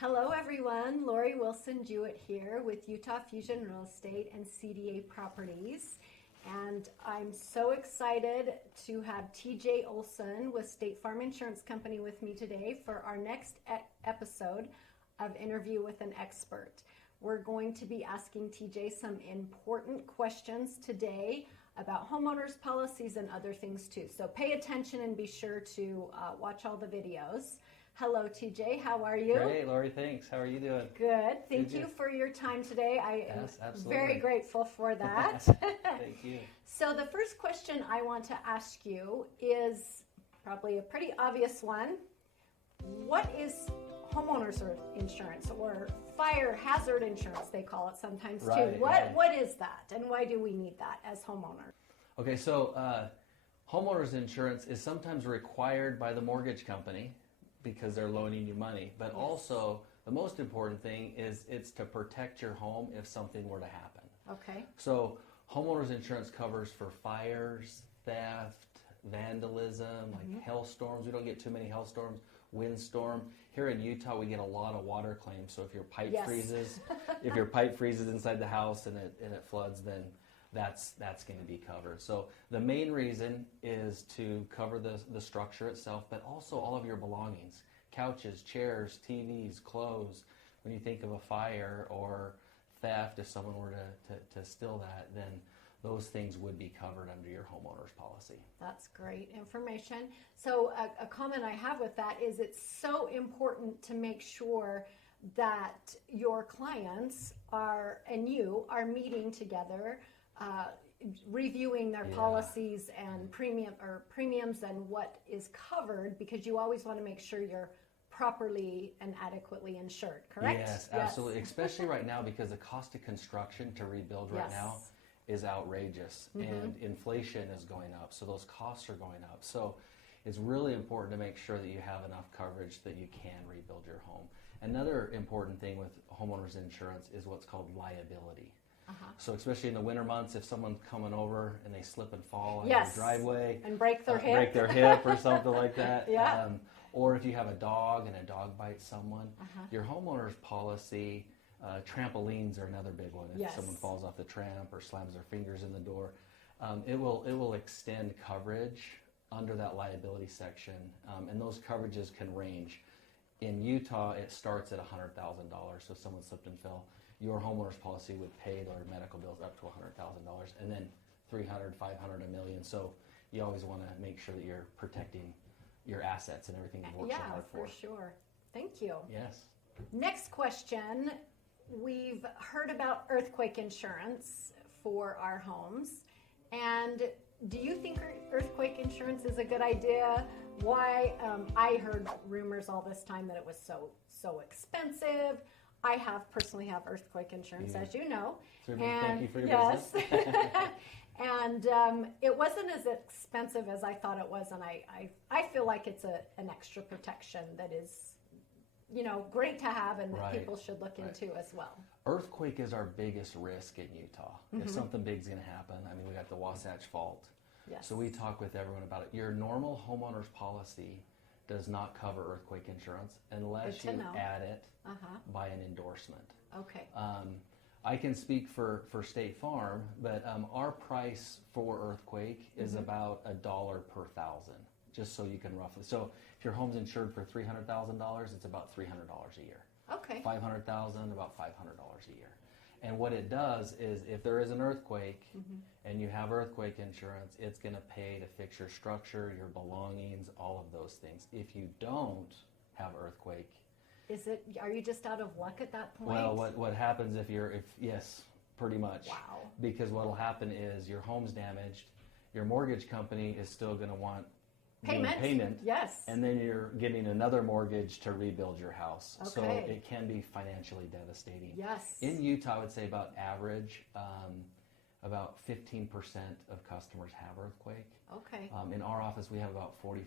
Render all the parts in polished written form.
Hello everyone, Lori Wilson-Jewett here with Utah Fusion Real Estate and CDA Properties. And I'm so excited to have TJ Olson with State Farm Insurance Company with me today for our next episode of Interview with an Expert. We're going to be asking TJ some important questions today about homeowners policies and other things too. So pay attention and be sure to watch all the videos. Hello, TJ. How are you? Great, Lori. Thanks. How are you doing? Good. Thank you for your time today. I am very grateful for that. Thank you. So the first question I want to ask you is probably a pretty obvious one. What is homeowners insurance, or fire hazard insurance, they call it sometimes too? What is that, and why do we need that as homeowners? Okay, so homeowners insurance is sometimes required by the mortgage company because they're loaning you money, but also the most important thing is it's to protect your home if something were to happen. Okay. So homeowners insurance covers for fires, theft, vandalism, like hailstorms. We don't get too many hailstorms, windstorm. Here in Utah, we get a lot of water claims. So if your pipe freezes, if your pipe freezes inside the house and it floods, then that's going to be covered. So the main reason is to cover the structure itself, but also all of your belongings: couches, chairs, TVs, clothes. When you think of a fire or theft, if someone were to steal that, then those things would be covered under your homeowner's policy. That's great information. So a comment I have with that is it's so important to make sure that your clients and you are meeting together, reviewing their policies and premiums and what is covered, because you always want to make sure you're properly and adequately insured, correct? Yes, absolutely. Especially right now, because the cost of construction to rebuild right now is outrageous, and inflation is going up, so those costs are going up. So it's really important to make sure that you have enough coverage that you can rebuild your home. Another important thing with homeowners insurance is what's called liability. So especially in the winter months, if someone's coming over and they slip and fall in the driveway and break their hip or something like that, or if you have a dog and a dog bites someone, your homeowner's policy. Trampolines are another big one. If someone falls off the tramp or slams their fingers in the door, it will extend coverage under that liability section, and those coverages can range. In Utah, it starts at $100,000. So if someone slipped and fell, your homeowner's policy would pay their medical bills up to $100,000, and then $300,000, $500,000, $1 million. So you always want to make sure that you're protecting your assets and everything you've worked so hard for. Yeah, for sure. Thank you. Yes. Next question. We've heard about earthquake insurance for our homes, and do you think earthquake insurance is a good idea? Why? I heard rumors all this time that it was so expensive. I personally have earthquake insurance, as you know. Thank you for your business. And it wasn't as expensive as I thought it was, and I feel like it's an extra protection that is, great to have, and that people should look into as well. Earthquake is our biggest risk in Utah. If something big's going to happen, we got the Wasatch Fault. So we talk with everyone about it. Your normal homeowner's policy does not cover earthquake insurance unless you add it by an endorsement. Okay. I can speak for State Farm, but our price for earthquake is about $1 per thousand, just so you can roughly. So if your home's insured for $300,000, it's about $300 a year. Okay. $500,000, about $500 a year. And what it does is, if there is an earthquake and you have earthquake insurance, it's going to pay to fix your structure, your belongings, all of those things. If you don't have earthquake, are you just out of luck at that point? Well, what happens if yes, pretty much. Wow. Because what will happen is your home's damaged, your mortgage company is still going to want payment. Yes. And then you're getting another mortgage to rebuild your house. Okay. So it can be financially devastating. Yes. In Utah, I would say about average, about 15% of customers have earthquake. Okay. In our office, we have about 45%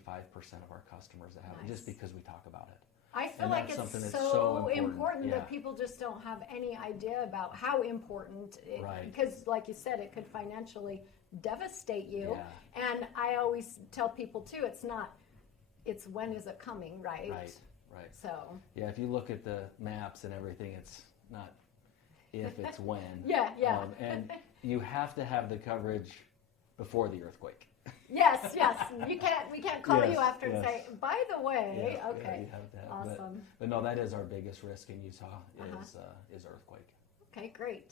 of our customers that have it, just because we talk about it. I feel like it's so important that people just don't have any idea about how important it, because like you said, it could financially devastate you. And I always tell people too, it's when is it coming, right? Right. So. Yeah, if you look at the maps and everything, it's not if, it's when. Yeah. And you have to have the coverage before the earthquake. Yes. We can't call you after and yes. say, by the way, Yeah, okay. you have to have, Awesome. but no, that is our biggest risk in Utah is earthquake. Okay, great.